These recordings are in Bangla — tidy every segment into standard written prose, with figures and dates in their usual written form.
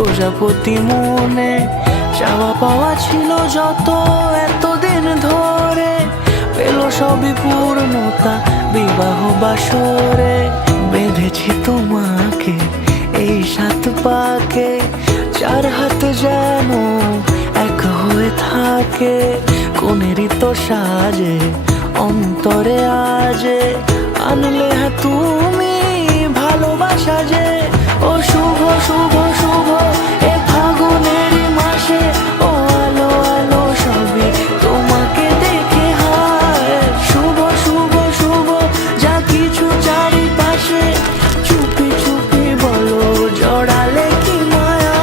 প্রজাপতি মনে চাওয়া পাওয়া ছিল যত এতদিন ধরে, পেল সবই পূর্ণতা বিবাহ বাসরে। বেঁধেছি তোমাকে এই 7 পাকে, 4 হাত যেন এক হয়ে থাকে। কোনেরই তো সাজে অন্তরে আজে, আনলে হ্যাঁ তুমি ভালোবাসা যে। ও শুভ শুভ শুভ এ ফাগুনের মাসে, ও আলো আলো সবই তোমাকে দেখে হায়। শুভ শুভ শুভ যা কিছু চারিপাশে, চুপি চুপি বলো জড়ালে কি মায়া।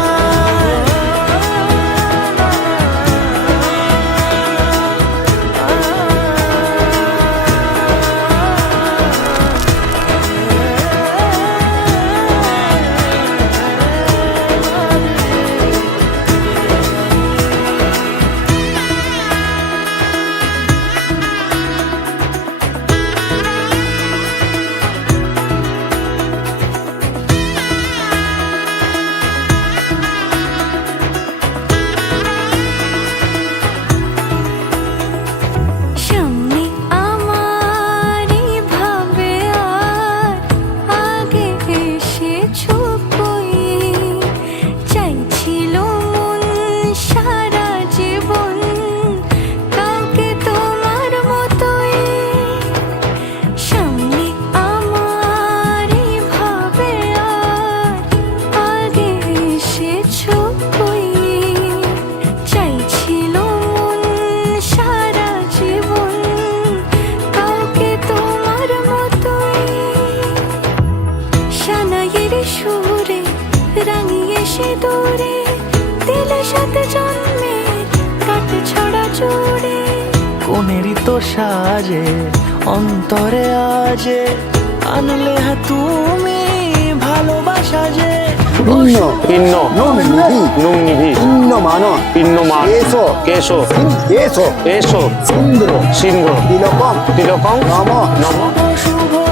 কোনেরই তো সাজে অন্তরে আজে, আনলে হ্যাঁ তুমি ভালোবাসা যে। pinno, pinno, non nivi, non nivi, pinno mano, pinno mano, eso, queso, eso, eso, sindro, sindro, tilokam, tilokam, namo, namo, শুভ শুভ